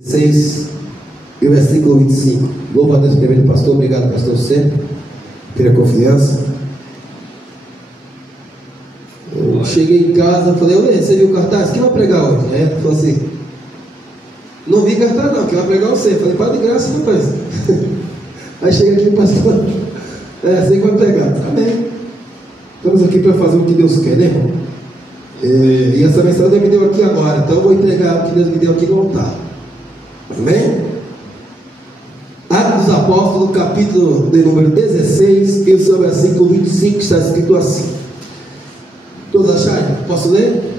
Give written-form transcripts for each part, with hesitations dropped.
6 e o versículo 25. Louvo a Deus primeiro, pastor. Obrigado, pastor, sempre pela confiança. Eu cheguei em casa, falei: você viu o cartaz? Quem vai pregar hoje? Aí ela falou assim: não vi cartaz não, quem vai pregar você. Eu falei: para de graça, rapaz. Aí chega aqui, pastor, você que vai pregar. Amém. Estamos aqui para fazer o que Deus quer, né, irmão? E essa mensagem Deus me deu aqui agora, então eu vou entregar o que Deus me deu aqui no altar. Amém? Atos dos Apóstolos, capítulo de número 16, e o seu versículo 25 está escrito assim. Todos acharam? Posso ler?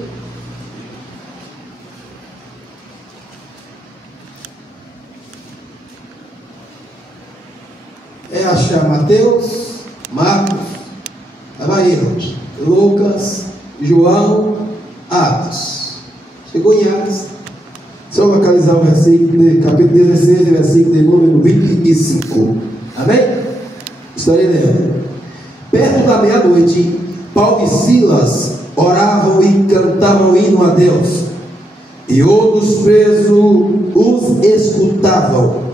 É achar Mateus, Marcos, Avaíros, Lucas, João, Atos. Chegou em Atos. Só localizar o versículo de capítulo 16, versículo de número 25. Amém? Estarei lendo. Perto da meia-noite, Paulo e Silas oravam e cantavam hino a Deus, e outros presos os escutavam.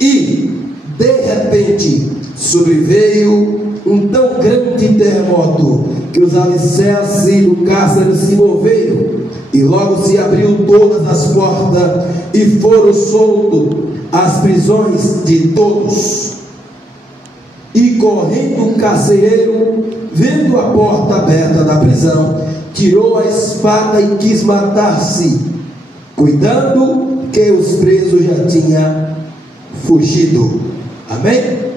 E de repente sobreveio um tão grande terremoto que os alicerces do cárcere se moveram, e logo se abriu todas as portas e foram soltos as prisões de todos. E correndo o carcereiro, vendo a porta aberta da prisão, tirou a espada e quis matar-se, cuidando que os presos já tinham fugido. Amém?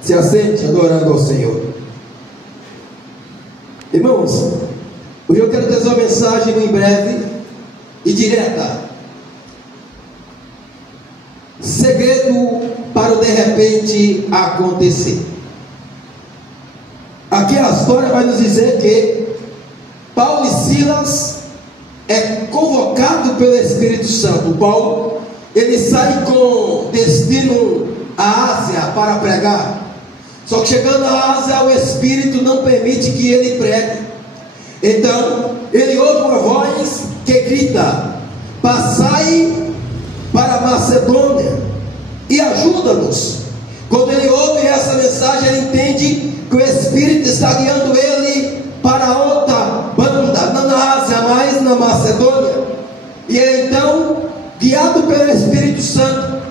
Se assente adorando ao Senhor. Irmãos, hoje eu quero trazer uma mensagem bem breve e direta. Segredo para o de repente acontecer. Aqui a história vai nos dizer que Paulo e Silas é convocado pelo Espírito Santo. Paulo, ele sai com destino à Ásia para pregar. Só que chegando à Ásia, o Espírito não permite que ele pregue. Então, ele ouve uma voz que grita: passai para Macedônia e ajuda-nos. Quando ele ouve essa mensagem, ele entende que o Espírito está guiando ele para outra banda, não na Ásia, mas na Macedônia. E ele então, guiado pelo Espírito Santo,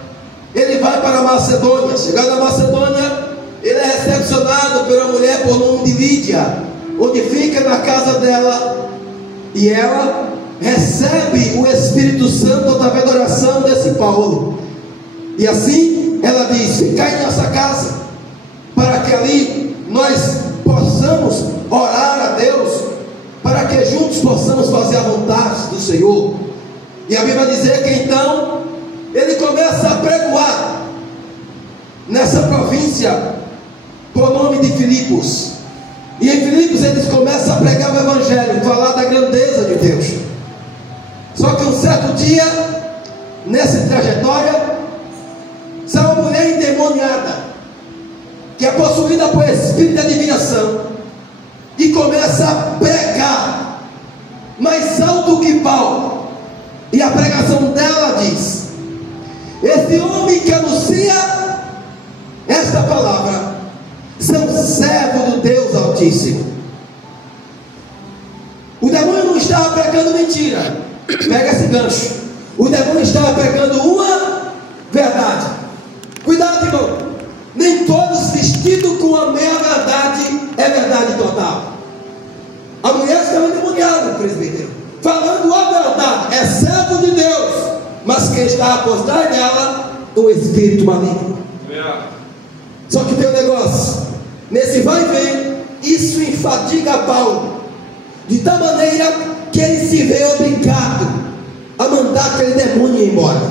ele vai para a Macedônia. Chegando à Macedônia, ele é recepcionado pela mulher por nome de Lídia, onde fica na casa dela, e ela recebe o Espírito Santo através da oração desse Paulo. E assim ela diz: ficai em nossa casa, para que ali nós possamos orar a Deus, para que juntos possamos fazer a vontade do Senhor. E a Bíblia vai dizer que então ele começa a pregoar nessa província por nome de Filipos. E em Filipos eles começam a pregar o Evangelho, falar da grandeza de Deus. Só que um certo dia, nessa trajetória, sai uma mulher endemoniada, que é possuída por espírito de adivinação, e começa a pregar mais alto que Paulo. E a pregação dela diz: esse homem que anuncia esta palavra são servo do Deus Altíssimo. O demônio não estava pregando mentira. Pega esse gancho. O demônio estava pregando uma verdade. Cuidado, irmão. Nem todos vestidos com a meia verdade é verdade total. A mulher estava endemoniada, presbítero, falando a verdade, é servo de Deus, mas quem está por trás dela é um espírito maligno. Só que tem um negócio. Nesse vai e vem, isso enfadiga Paulo, de tal maneira que ele se vê obrigado a mandar aquele demônio ir embora.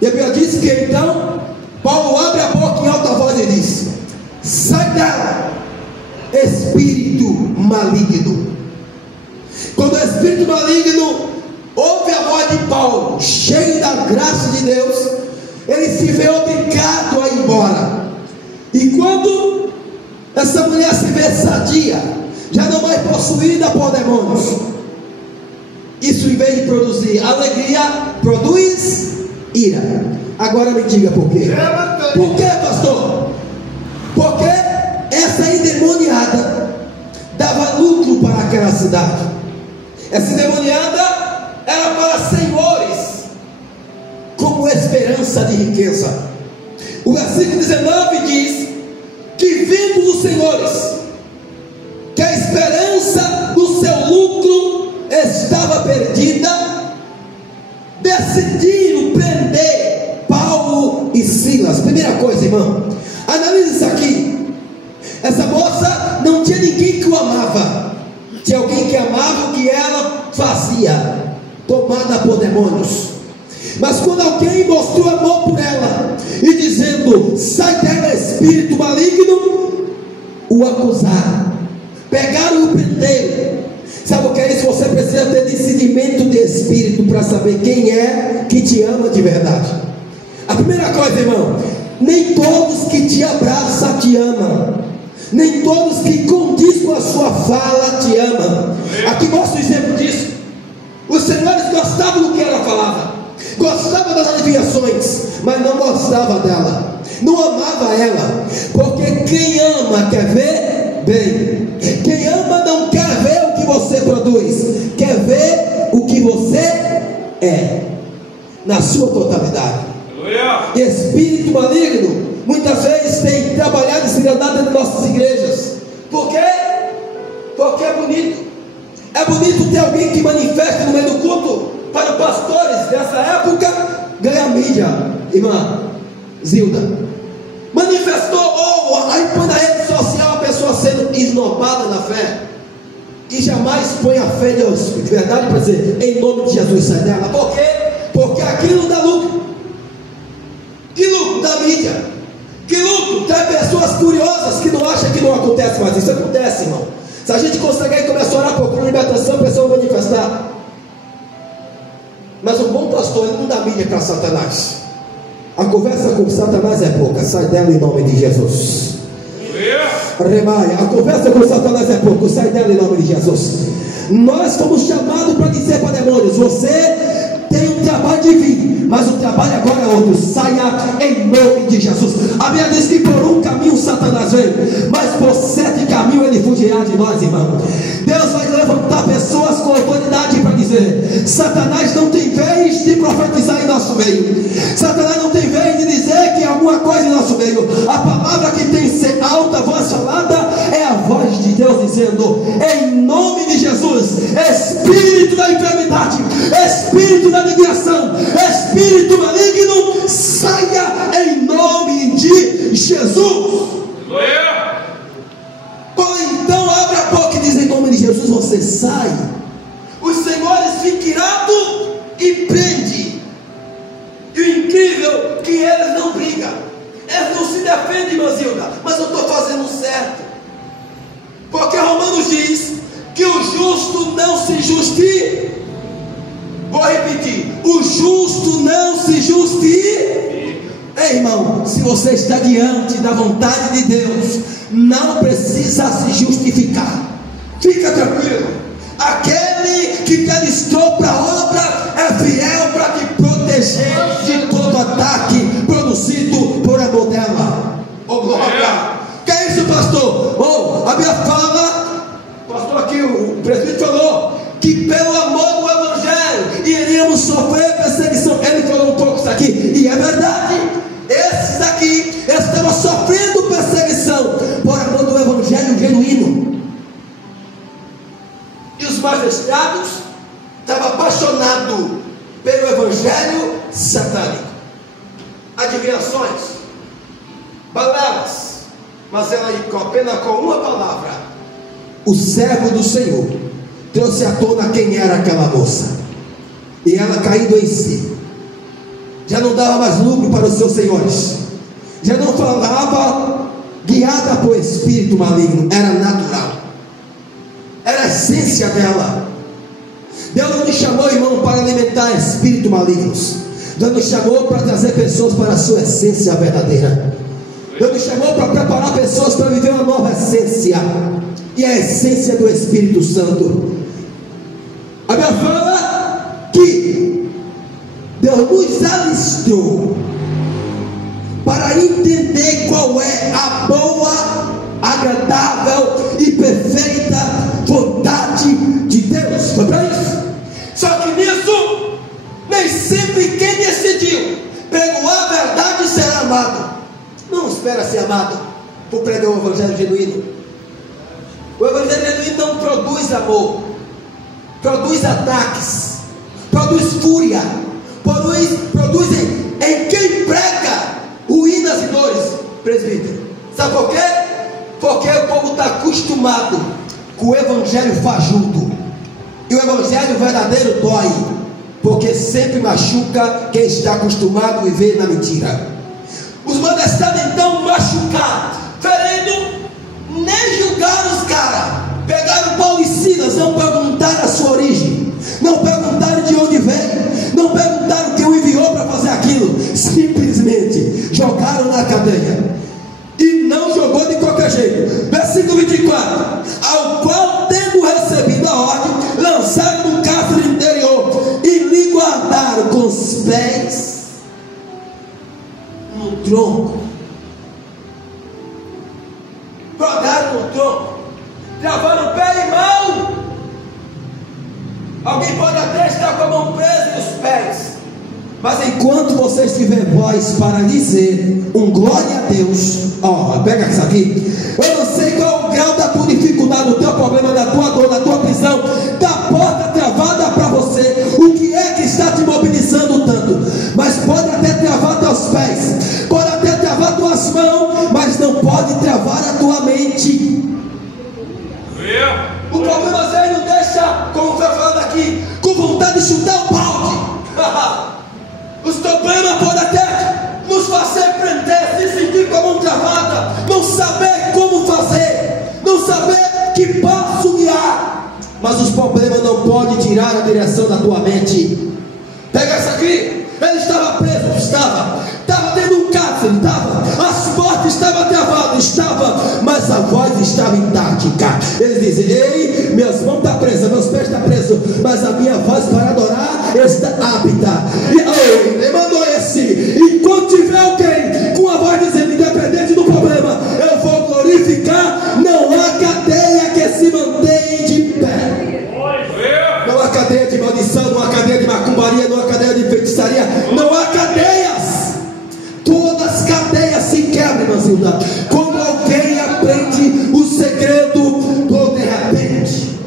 E a Bíblia diz que então Paulo abre a boca em alta voz e diz: sai dela, espírito maligno. Quando o espírito maligno ouve a voz de Paulo, cheio da graça de Deus, ele se vê obrigado a ir embora. E quando essa mulher se vê sadia, já não mais possuída por demônios, isso em vez de produzir alegria, produz ira. Agora me diga por quê. Por quê, pastor? Porque essa endemoniada dava lucro para aquela cidade. Essa endemoniada era para senhores, como esperança de riqueza. O versículo 19 diz que, vindo os senhores que a esperança do seu lucro estava perdida, decidiram prender Paulo e Silas. Primeira coisa, irmão, analise isso aqui. Essa moça não tinha ninguém que o amava. Tinha alguém que amava o que ela fazia, tomada por demônios. Mas quando alguém mostrou amor por ela e dizendo: sai dela, espírito maligno, o acusaram, pegaram e o prenderam. Sabe o que é isso? Você precisa ter discernimento de espírito para saber quem é que te ama de verdade. A primeira coisa, irmão, nem todos que te abraçam te amam, nem todos que condiz com a sua fala te amam. Aqui mostra o exemplo disso. Os senhores gostavam do que ela falava, gostavam das adivinhações, mas não gostava dela, não amava ela. Porque quem ama quer ver bem. Quem ama não quer ver o que você produz, quer ver o que você é, na sua totalidade. Espírito maligno muitas vezes tem trabalhado e se enganado dentro de nossas igrejas. Por quê? Porque é bonito. É bonito ter alguém que manifesta no meio do culto. Para os pastores dessa época, ganha mídia. Irmã Zilda manifestou, aí põe na rede social a pessoa sendo esnobada na fé, e jamais põe a fé de verdade para dizer: em nome de Jesus, sai dela. Por quê? Porque aquilo dá lucro. Que lucro da mídia? Que lucro? Tem pessoas curiosas que não acham que não acontece, mas isso acontece, irmão. Se a gente conseguir começar a orar por libertação, a pessoa vai manifestar. Mas um bom pastor, ele não dá mídia para Satanás. A conversa com Satanás é pouca. Sai dela em nome de Jesus. Remaia. A conversa com Satanás é pouco. Sai dela em nome de Jesus. Nós fomos chamados para dizer para demônios: você tem um trabalho divino, mas o trabalho agora é outro. Saia em nome de Jesus. A Bíblia diz que por um caminho Satanás veio, mas por 7 caminhos ele fugirá de nós, irmão. Deus vai levantar pessoas com autoridade para dizer: Satanás não tem vez de profetizar em nosso meio. Satanás não tem vez de dizer que alguma coisa em nosso meio. A palavra que tem que ser alta voz falada é a voz de Deus dizendo: em nome de Jesus, espírito da enfermidade, espírito da adivinhação, espírito maligno, saia em nome de Jesus. Então abre a boca e diz: em nome de Jesus você sai. Os senhores ficam irados e prendem. E o incrível é que eles não brigam, eles não se defendem, irmã Zilda, mas eu estou fazendo certo. Porque Romanos diz que o justo não se justifica. Vou repetir: o justo não se justifica. Ei, irmão, se você está diante da vontade de Deus, não precisa se justificar. Fica tranquilo. Aquele que te alistou para a obra é fiel para te proteger de todo ataque produzido por amor dela. Oh, glória! Que é isso, pastor? Oh, a Bíblia fala, pastor, aqui o presbítero falou que pelo amor do evangelho iríamos sofrer perseguição. Ele falou um pouco isso aqui, e é verdade. Esses aqui estavam sofrendo perseguição por amor do evangelho genuíno. E os magistrados estavam apaixonados pelo evangelho satânico. Adivinhações, balelas, mas ela apenas com uma palavra: o servo do Senhor trouxe à tona quem era aquela moça. E ela, caindo em si, já não dava mais lucro para os seus senhores, já não falava guiada por espírito maligno, era natural, era a essência dela. Deus não nos chamou, irmão, para alimentar espíritos malignos. Deus nos chamou para trazer pessoas para a sua essência verdadeira. Deus nos chamou para preparar pessoas para viver uma nova essência, e a essência do Espírito Santo. A Bíblia fala que Deus nos alistou para entender qual é a boa, agradável e perfeita vontade de Deus. Foi para isso. Só que nisso, nem sempre quem decidiu pregoar a verdade será amado. Não espera ser amado por pregar o evangelho genuíno. O evangelho genuíno não produz amor, produz ataques, produz fúria, produz em quem prega ruínas e dores. Presbítero, sabe por quê? Porque o povo está acostumado com o evangelho fajuto, e o evangelho verdadeiro dói, porque sempre machuca quem está acostumado a viver na mentira. Os mandastados então machucaram, querendo nem julgar os caras. Pegaram Paulo e Silas, não perguntaram a sua origem, não perguntaram de onde veio, não perguntaram quem o enviou para fazer aquilo, simplesmente jogaram na cadeia. E não jogou de qualquer jeito. Versículo 24: ao qual, tendo recebido a ordem, lançaram no cárcere interior e lhe guardaram com os pés no tronco. Guardaram no tronco, travaram pé e mão. Alguém pode até estar com a mão presa e os pés, mas enquanto você tiver voz para dizer glória a Deus, pega isso aqui. Eu não sei qual o grau da tua dificuldade, do teu problema, da tua dor, da tua prisão, da porta travada para você. O que é que está te mobilizando tanto? Mas pode até travar teus pés, pode até travar tuas mãos, mas não pode travar a tua mente. O problema às vezes não deixa, como foi falando aqui, com vontade de chutar o balde. Os problemas podem até nos fazer prender, se sentir com a mão travada, não saber como fazer, não saber que passo guiar. Mas os problemas não podem tirar a direção da tua mente. Pega essa aqui. Ele estava preso, estava dentro de um cárcere, as portas estavam travadas, mas a voz estava intacta. Ele dizia: ei, minhas mãos estão presas, meus pés estão presos, mas a minha voz para adorar está apta. E ele mandou esse. Enquanto tiver alguém com a voz dizendo, independente do problema, eu vou glorificar, não há cadeia que se mantém de pé. Não há cadeia de maldição, não há cadeia de macumbaria, não há cadeia de feitiçaria, não há cadeias. Todas as cadeias se quebram, irmãozinho. Quando alguém aprende o segredo do de repente.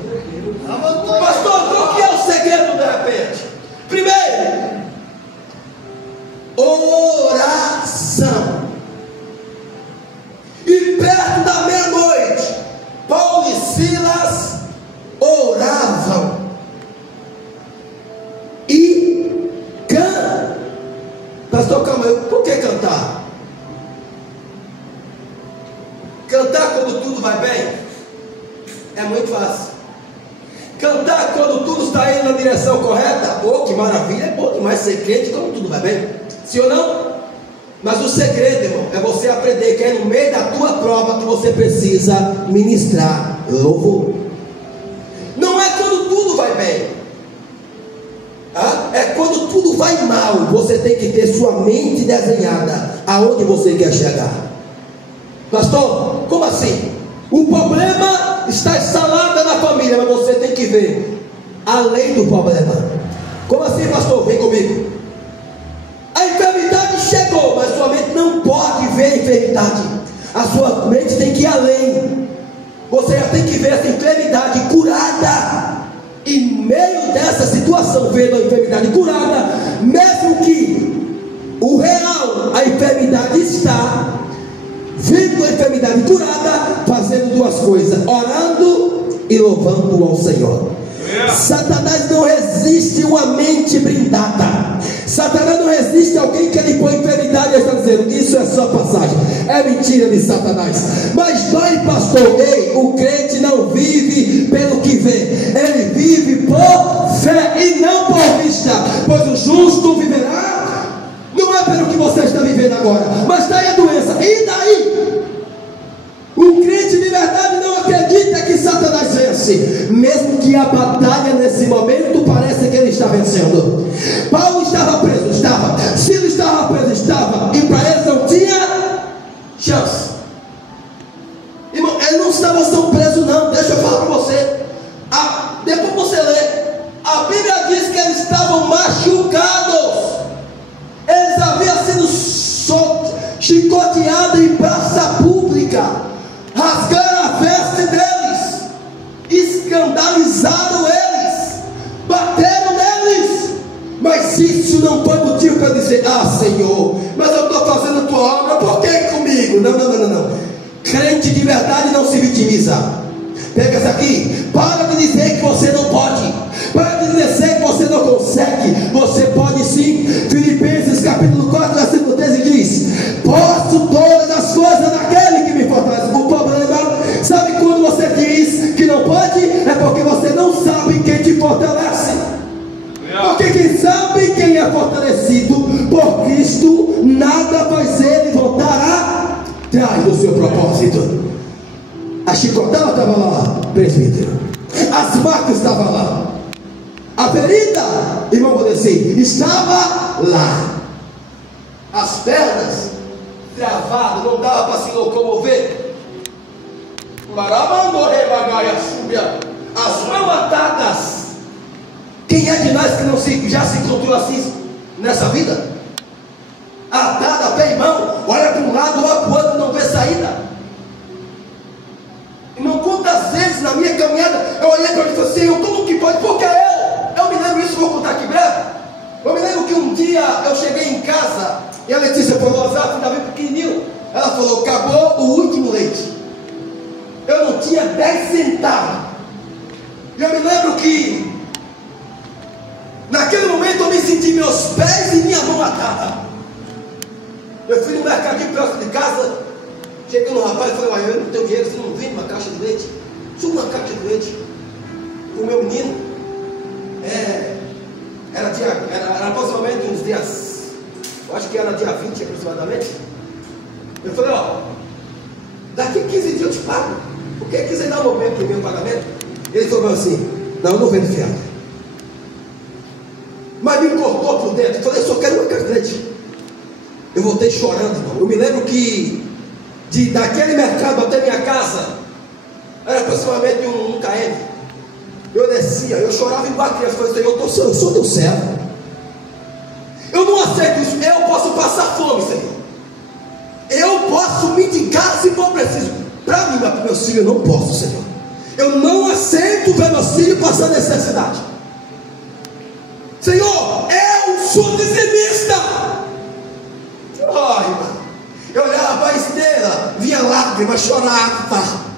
Pastor, qual que é o segredo do de repente? Primeiro, oração. E perto da meia-noite, Paulo e Silas oravam e cantavam. Pastor, calma aí, por que cantar? Cantar quando tudo vai bem é muito fácil. Cantar quando tudo está indo na direção correta, que maravilha, é bom demais ser crente quando tudo vai bem, sim ou não? Mas o segredo, irmão, é você aprender que é no meio da tua prova que você precisa ministrar louvor. Não é quando tudo vai bem, é quando tudo vai mal. Você tem que ter sua mente desenhada aonde você quer chegar. Pastor, como assim? O problema está instalado na família, mas você tem que ver além do problema. Como assim, pastor? Vem comigo. A enfermidade chegou, mas sua mente não pode ver a enfermidade. A sua mente tem que ir além. Você já tem que ver essa enfermidade curada. E meio dessa situação, vendo a enfermidade curada, mesmo que o real, a enfermidade está, vendo a enfermidade curada, fazendo duas coisas: orando e louvando ao Senhor. Satanás não resiste uma mente blindada. Satanás não resiste alguém que ele põe enfermidade e está dizendo: isso é só passagem. É mentira de Satanás. Mas dói, pastor. Ei, o crente não vive pelo que vê, ele vive por fé e não por vista. Pois o justo viverá. Não é pelo que você está vivendo agora, mas daí a doença. E daí? O crente de verdade não acredita que Satanás vence, mesmo que a batalha nesse momento pareça que ele está vencendo. Paulo estava preso, em praça pública, rasgaram a veste deles, escandalizaram eles, bateram neles. Mas isso não foi motivo para dizer: ah, Senhor, mas eu estou fazendo tua obra, por que comigo? Não. Crente de verdade não se vitimiza. Pega essa aqui. Para de dizer que você não pode. Para de dizer que você não consegue. Você pode sim. Filipenses capítulo 4 versículo 13 diz: posso todas as coisas naquele que me fortalece. O problema, sabe quando você diz que não pode? É porque você não sabe quem te fortalece. Porque quem sabe quem é fortalecido por Cristo, nada faz ele voltar atrás do seu propósito. A chicotada estava lá, presbítero. As marcas estavam lá. A ferida, irmão Valdeci, estava lá. As pernas travadas, não dava para se locomover. As mãos atadas. Quem é de nós que não já se encontrou assim nessa vida? Atada, pé e mão, olha para um lado, olha para o outro, não vê saída. Irmão, quantas vezes na minha caminhada eu olhei para ele e falei: Senhor, como que pode? Porque eu me lembro isso, vou contar aqui breve. Eu me lembro que um dia eu cheguei em casa e a Letícia falou: Azar, ainda bem pequenininho. Ela falou: acabou o último leite. Eu não tinha 10 centavos. E eu me lembro que naquele momento eu me senti meus pés e minha mão atada. Eu fui no mercadinho próximo de casa. Cheguei no rapaz e falei: olha, eu não tenho dinheiro, você não vende uma caixa de leite? Suba uma caixa de leite para o meu menino. Era aproximadamente uns dias, eu acho que era dia 20 aproximadamente. Eu falei: ó, daqui 15 dias eu te pago. Porque quiser dar um momento para o meu pagamento. Ele falou assim: não, eu não vendo fiado. Mas me cortou por dentro. Eu falei: eu só quero uma caixa de leite. Eu voltei chorando, irmão. Eu me lembro que daquele mercado até minha casa era aproximadamente um km. Eu descia, eu chorava e batia. Eu falei: Senhor, eu sou teu servo. Eu não aceito isso. Eu posso passar fome, Senhor. Eu posso mendigar se for preciso. Para mim, mas para meus filhos eu não posso, Senhor. Eu não aceito ver meus filhos passar necessidade. Senhor, eu sou dizimista. Ai, irmão. Eu olhava para a esteira, via lágrimas, chorava.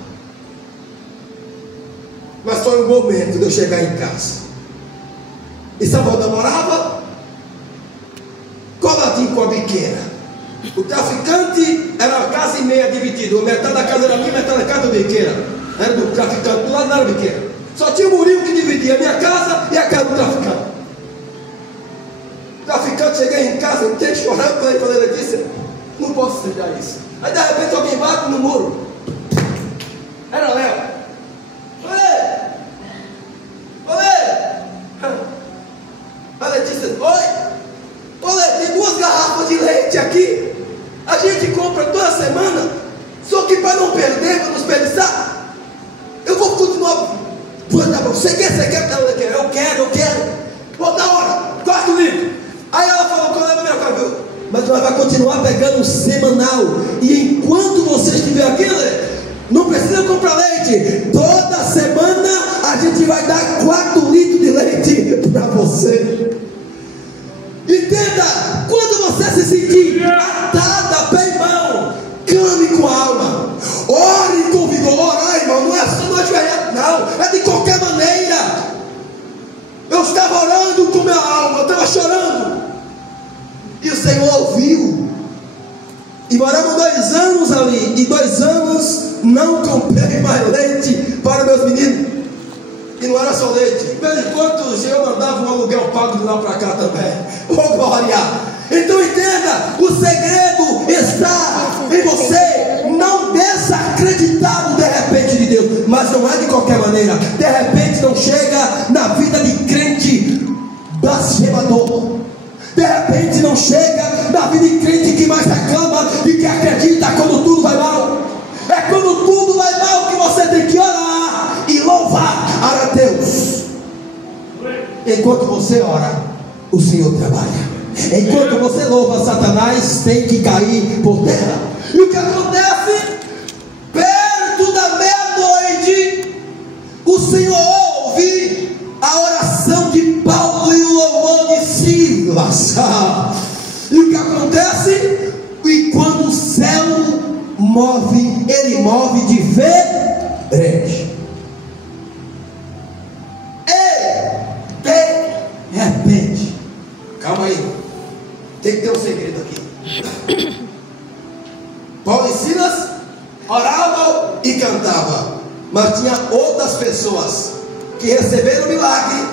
Mas foi o momento de eu chegar em casa. E sabe onde eu morava? Coladinho com a biqueira. O traficante era uma casa e meia dividida. Metade da casa era minha, metade da casa da biqueira. Era do traficante, do lado não era biqueira. Só tinha um murinho que dividia a minha casa e a casa do traficante. O traficante, cheguei em casa, eu tenho que chorar, falei para a Letícia: não posso aceitar isso. Aí de repente alguém bate no muro. Era Léo. A Letícia: oi, tem 2 garrafas de leite aqui. A gente compra toda semana. Só que para não perder, para não desperdiçar, eu vou continuar. Você quer? Eu quero. Pô, da hora, 4 litros. Aí ela falou: qual é a minha casa? Mas ela vai continuar pegando semanal. E enquanto você estiver aqui, não precisa comprar leite. Toda semana a gente vai dar 4 litros de leite para você. Entenda, quando você se sentir atada, pé e mão, clame com a alma, ore com vigor. Orar, irmão, não é só no ajoelhado, não, é de qualquer maneira. Eu estava orando com minha alma, eu estava chorando, e o Senhor ouviu. E moramos 2 anos ali, e 2 anos não comprei mais leite para meus meninos. E não era só leite. De vez em quando eu mandava um aluguel pago de lá para cá também. Oh, glória! Então entenda, o segredo está em você não desacreditar o de repente de Deus. Mas não é de qualquer maneira. De repente não chega na vida de crente blasfemador. De repente não chega na vida de crente que mais reclama e que acredita quando tudo vai mal. É quando tudo vai mal que você tem que orar e louvar a Deus. Enquanto você ora, o Senhor trabalha. Enquanto você louva, Satanás tem que cair por terra. E o que acontece? Perto da meia-noite, o Senhor ouve a oração de Paulo e o louvor de Silas. E o que acontece? E quando o céu move, ele move de repente. De repente. Calma aí. Tem que ter um segredo aqui. Paulo e Silas oravam e cantavam, mas tinha outras pessoas que receberam o milagre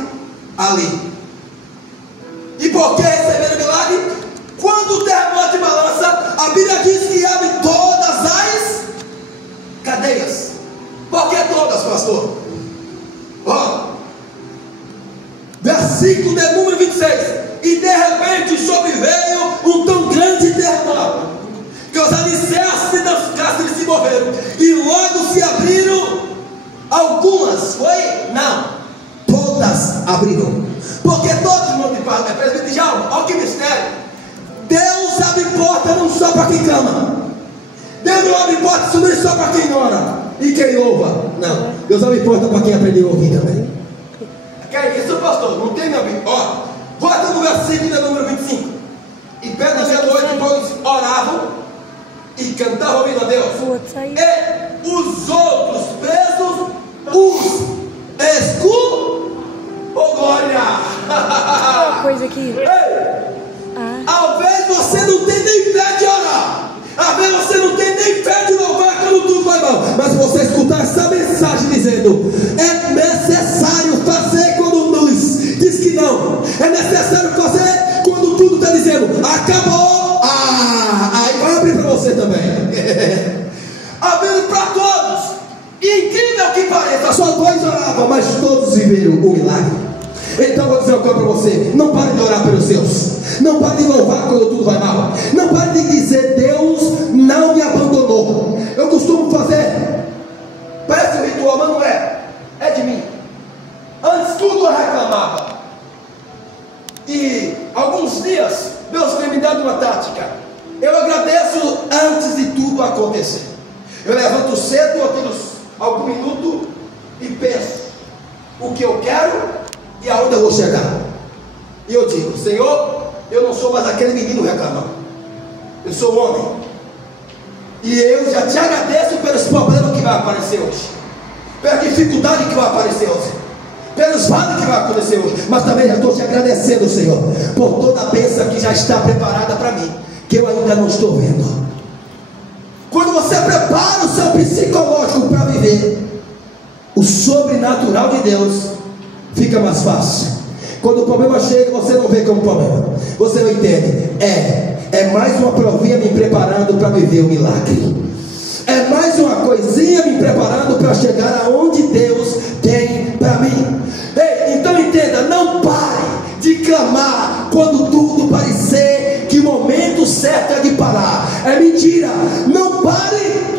ali. E por que receberam o milagre? Quando o terremoto de balança, a Bíblia diz que abre todas as cadeias. Por que todas, pastor? Ó, versículo de número 26. E de repente sobreveio um tão grande terremoto que os alicerces das casas se moveram, e logo se abriram. Algumas, foi? Não, todas abriram. Porque todos, irmão de Paulo, é presbítero de alma. Olha que mistério. Deus abre porta não só para quem clama. Deus não abre porta só para quem ora e quem louva. Não, Deus abre porta para quem aprendeu a ouvir também. Que é isso, pastor? Não tem, meu amigo? Ó, volta no versículo de número 25. E perto da meia-noite, todos oravam e cantavam ouvindo a Deus. E os outros presos os oh, glória! Uma coisa aqui. Às vezes você não tem nem fé de orar. Às vezes você não tem nem fé de louvar quando tudo vai mal. Mas você escutar essa mensagem dizendo: é necessário fazer quando nos diz que não. É necessário fazer quando tudo está dizendo acabou. Aí vai abrir para você também. Abrindo para todos. Incrível que pareça, só dois oravam, mas todos viveram o milagre. Então vou dizer uma coisa para você: não pare de orar pelos seus, não pare de louvar quando tudo vai mal, não pare de dizer Deus não me abandonou. Eu costumo fazer, parece um ritual, mas não é, é de mim. Antes tudo eu reclamava, e alguns dias Deus tem me dado uma tática. Eu agradeço antes de tudo acontecer. Eu levanto cedo, algum minuto, e penso o que eu quero e aonde eu vou chegar. E eu digo: Senhor, eu não sou mais aquele menino reclamando, eu sou homem, e eu já te agradeço pelos problemas que vai aparecer hoje, pela dificuldade que vai aparecer hoje, pelos vales que vai acontecer hoje, mas também já estou te agradecendo, Senhor, por toda a bênção que já está preparada para mim, que eu ainda não estou vendo. Quando você prepara o seu psicológico para viver o sobrenatural de Deus, fica mais fácil. Quando o problema chega, você não vê como problema, você não entende. É mais uma provinha me preparando para viver o milagre. É mais uma coisinha me preparando para chegar aonde Deus tem para mim. Ei, então entenda, não pare de clamar quando tudo parecer que o momento certo é de parar. É mentira. Não pare.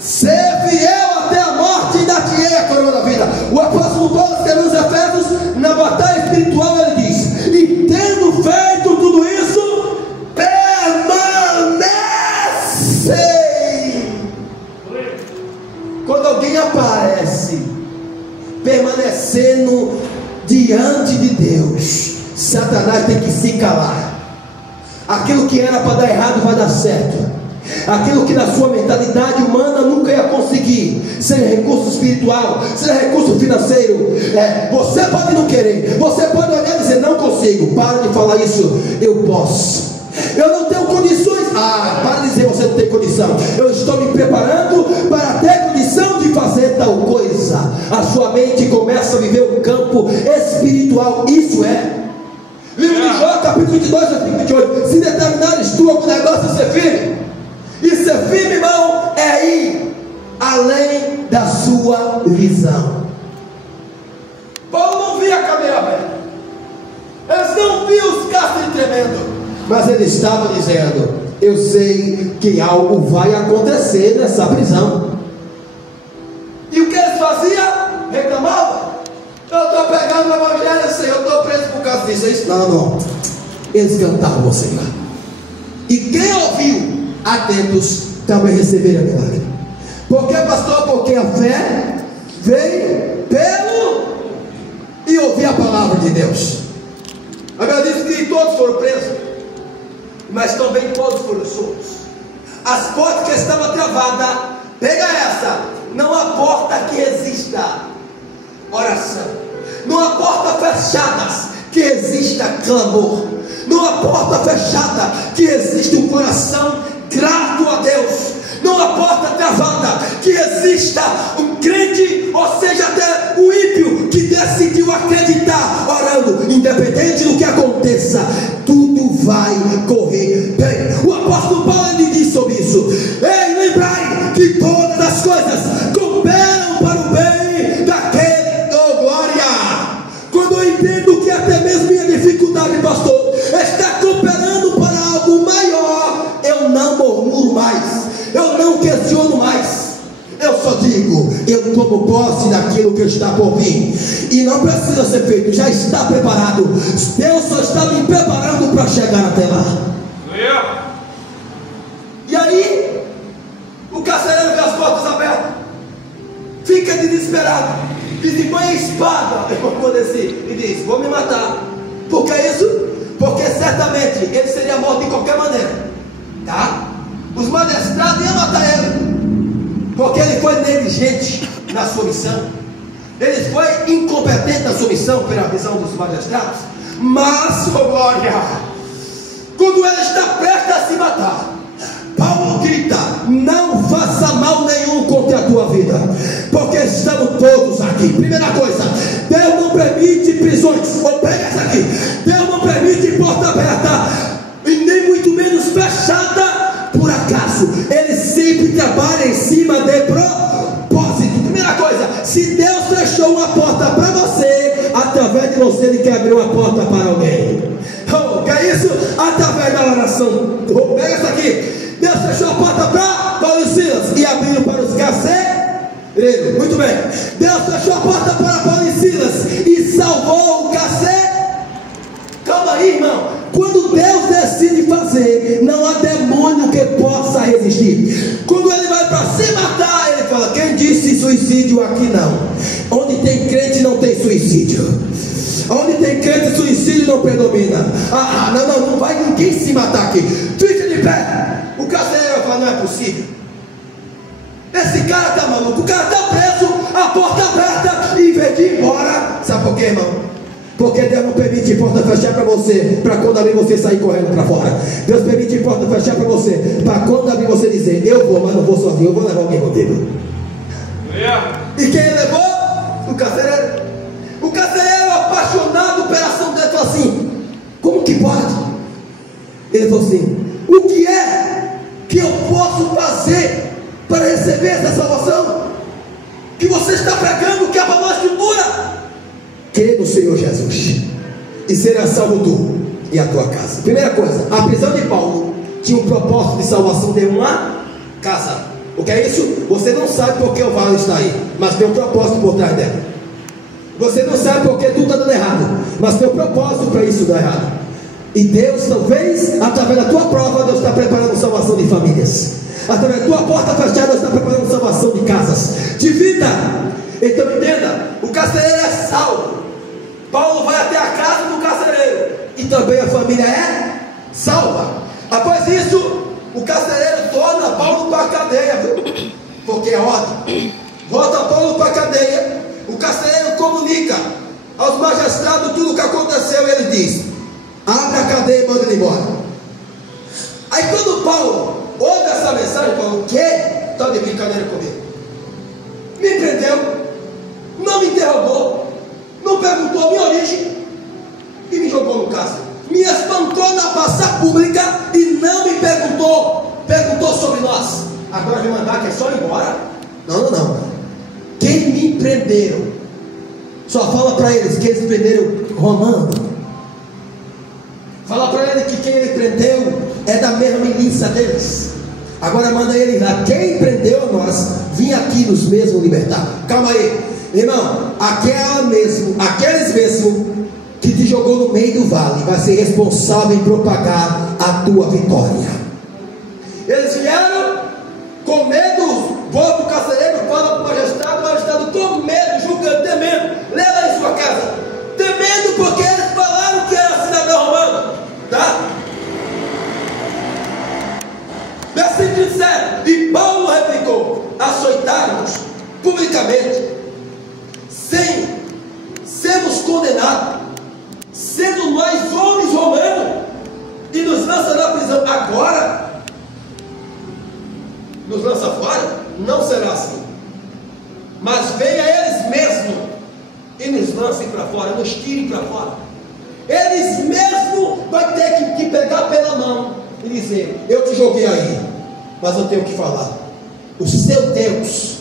Ser fiel até a morte e dar-te-ei a coroa da vida. O apóstolo Paulo escreveu nos Efésios, na batalha espiritual, ele diz: e tendo feito tudo isso, permanecei. Quando alguém aparece permanecendo diante de Deus, Satanás tem que se calar. Aquilo que era para dar errado vai dar certo. Aquilo que na sua mentalidade humana nunca ia conseguir, seja recurso espiritual, seja recurso financeiro, você pode não querer, você pode olhar e dizer: não consigo. Para de falar isso. Eu posso. Eu não tenho condições. Para de dizer você não tem condição. Eu estou me preparando para ter condição de fazer tal coisa. A sua mente começa a viver um campo espiritual. Isso é livro de Jó, capítulo 22, versículo 28. Se determinares tu algum negócio, ser firme. E ser firme, irmão, é ir além da sua visão. Paulo não via a cadeia aberta, eles não viam os cárceres tremendo, mas ele estava dizendo: eu sei que algo vai acontecer nessa prisão. E o que eles faziam? Reclamavam: eu estou pegando o evangelho, Senhor, eu estou preso por causa disso. Não. Eles cantavam ao Senhor. E quem ouviu, atentos, também receberia milagre. Por que, pastor? Porque a fé vem pelo e ouvir a palavra de Deus. A Bíblia diz que todos foram presos, mas também todos foram soltos. As portas que estavam travadas, pega essa, não há porta que exista oração, não há porta fechadas que exista clamor, não há porta fechada que exista um coração grato a Deus, não há porta travada que exista um crente, ou seja, até o ímpio que decidiu acreditar orando, independente do que aconteça, tudo vai correr bem. O apóstolo Paulo ele diz sobre isso: ei, lembrai que todas as coisas cooperam para o bem daquele, oh glória. Quando eu entendo que até mesmo minha dificuldade, pastor, está cooperando para algo maior, eu não murmuro mais, eu não questiono mais, eu só digo, eu tomo posse daquilo que está por vir, e não precisa ser feito, já está preparado. Deus só está me preparando para chegar até lá. E aí, o carcereiro vê as portas abertas, fica desesperado, diz: põe a espada, e diz: vou me matar. Por que isso? Porque certamente ele seria morto de qualquer maneira, tá? Os magistrados iam matar ele, porque ele foi negligente na sua missão, ele foi incompetente na sua missão, pela visão dos magistrados. Mas, oh glória, quando ele está prestes a se matar, Paulo grita: não faça mal nenhum contra a tua vida, porque estamos todos aqui. Primeira coisa, Deus não permite prisões, ou pega essa aqui, Deus não permite porta aberta, e nem muito menos fechada por acaso. Ele sempre trabalha em cima de propósito. Primeira coisa, se Deus fechou uma porta para você, através de você ele quer abrir uma porta para alguém. Oh, que é isso? Através da oração. Oh, pega essa aqui. Deus fechou a porta para Paulo e Silas e abriu para os carcereiros. Muito bem. Deus fechou a porta para Paulo e Silas e salvou o carcereiro. Calma aí, irmão. Quando Deus decide fazer, não há demônio que possa resistir. Quando ele vai para se matar, ele fala: quem disse suicídio aqui não? Onde tem crente não tem suicídio. Onde tem crente, suicídio não predomina. Não vai ninguém se matar aqui. Fica de pé. O carcereiro fala: não é possível, esse cara está maluco, o cara está preso, a porta aberta, e em vez de ir embora, sabe por quê, irmão? Porque Deus não permite porta fechar para você, para quando abrir você sair correndo para fora. Deus permite porta fechar para você, para quando abrir você dizer: eu vou, mas não vou sozinho, eu vou levar alguém comigo. E quem levou? O carcereiro. O carcereiro, apaixonado pela ação dele, falou assim: como que pode? Ele falou assim: o que é que eu posso fazer para receber essa salvação que você está pregando, que é para nós cultura? Crê no Senhor Jesus e será salvo tu e a tua casa. Primeira coisa, a prisão de Paulo tinha um propósito de salvação de uma casa. O que é isso? Você não sabe porque o vale está aí, mas tem um propósito por trás dela. Você não sabe porque tudo está dando errado, mas tem um propósito para isso dar errado. E Deus, talvez, através da tua prova, Deus está preparando salvação de famílias. Através da tua porta fechada, Deus está preparando salvação de casas, de vida. Então entenda, o carcereiro é salvo. Paulo vai até a casa do carcereiro, e também a família é salva. Após isso, o carcereiro torna Paulo para a cadeia, viu? Porque é ordem. Volta Paulo para a cadeia. O carcereiro comunica aos magistrados tudo o que aconteceu, e ele diz: abre a cadeia e manda ele embora. Aí quando Paulo ouve essa mensagem, Paulo: o quê? Está de brincadeira comigo? Me prendeu, não me interrogou, não perguntou a minha origem e me jogou no cárcere. Me espancou na praça pública e não me perguntou sobre nós. Agora vai mandar que é só ir embora? Não. Quem me prenderam, só fala para eles que eles prenderam Romano. Fala para ele que quem ele prendeu é da mesma milícia deles. Agora manda ele lá: quem prendeu a nós, vim aqui nos mesmos libertar. Calma aí, irmão. Aqueles mesmo que te jogou no meio do vale, vai ser responsável em propagar a tua vitória. Eles vieram açoitarmos publicamente, sem sermos condenados, sendo nós homens romanos, e nos lança na prisão agora, nos lança fora, não será assim. Mas venha eles mesmos e nos lancem para fora, nos tirem para fora. Eles mesmos vão ter que pegar pela mão e dizer: eu te joguei aí, mas eu tenho que falar. O seu Deus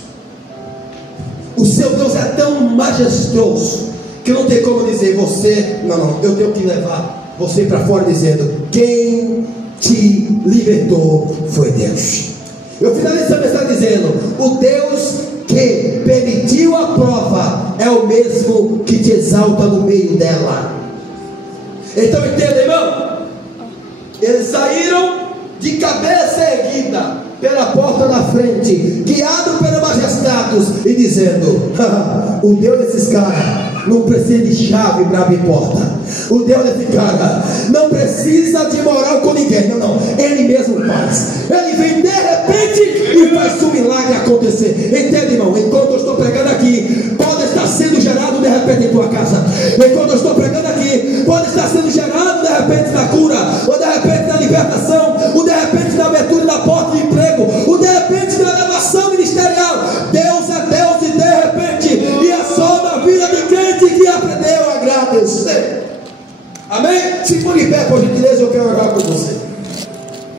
é tão majestoso que não tem como dizer: você, não, eu tenho que levar você para fora, dizendo: quem te libertou foi Deus. Eu finalizo a mensagem dizendo: o Deus que permitiu a prova é o mesmo que te exalta no meio dela. Então entenda, irmão, eles saíram de cabeça erguida pela porta da frente, guiado pelos magistrados, e dizendo: o Deus desses caras não precisa de chave para abrir porta. O Deus desse cara não precisa de moral com ninguém. Não, ele mesmo faz. Ele vem de repente e faz um milagre acontecer. Entende, irmão? Enquanto eu estou pregando aqui, pode estar sendo gerado de repente em tua casa. Enquanto eu estou pregando aqui, pode estar sendo gerado de repente na cura, ou de repente na libertação, ou de repente na abertura da porta de emprego, ou de repente na elevação ministerial. Deus é Deus e de repente, e é só na vida de crente que aprendeu a agradecer. Amém? Se for de pé, por gentileza, eu quero orar com você.